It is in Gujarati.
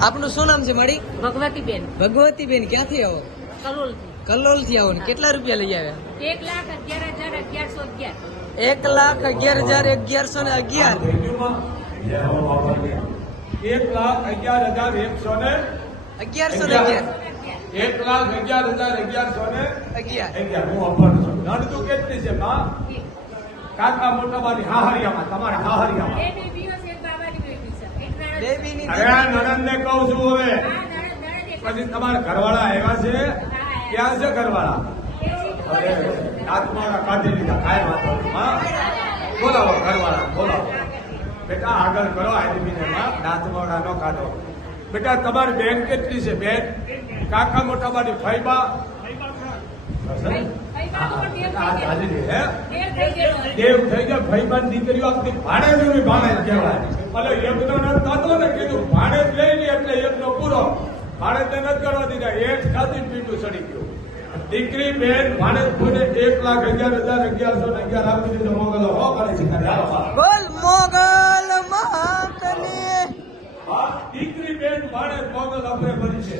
આપનું શું નામ છે મળી ભગવતી બેન ભગવતી બેન ક્યાંથી આવો? કલોલ કલોલથી આવો ને. કેટલા રૂપિયા લઈ આવ્યા? એક લાખ અગિયાર હજાર અગિયારસો અગિયાર. એક લાખ અગિયાર હજાર અગિયારસો ને અગિયાર. એક લાખ અગિયાર હજાર એકસો ને અગિયારસો ને અગિયાર. એક લાખ અગિયાર હજાર અગિયારસો ને અગિયાર. અગિયાર. હું અભણ છું. નડતું કેટલી છે માં? કાકા મોટા બાની હાહરિયામાં તમારે હાહરિયામાં એ બેબીઓ છે બાબાની બેબી છે એક નણંદ- દેવીની અરે નણંદ ને કહું છું હવે પછી તમારા ઘરવાળા આવ્યા છે ક્યાં છે ઘરવાળા અરે દાંતમાળા કાઢી લીધા કાંઈ વાંધો હા બોલાવો ઘરવાળા બોલાવો બેટા આગળ કરો આદમીને માં દાંતમાળા ન કાઢો બેટા તમારી બેન કેટલી છે બેન કાકા મોટા બાની બાબુ દેવ થઈ હાજી હે દેવ થઈ ગયેલો. દેવ થઈ ગયા ભાઈબાન દીકરીઓ આપતી ભાડે જેવી ભાડે કહેવાય એટલે યજ્ઞ ન થતો ને કીધું ભાડે જ લઈ લે એટલે યજ્ઞ પૂરો. ભાડે તે નથી કરવા દીધા એક ખાતી પીટું ચડી ગયું. દીકરી બેન ભાડે પૂરે એક લાખ અગિયાર હજાર અગિયારસો ને અગિયાર આપી દીધો મોગલો હો કરે છે બોલ મોગલ મહાકલી દીકરી બેન ભાડે મોગલ આપણે ભરી છે.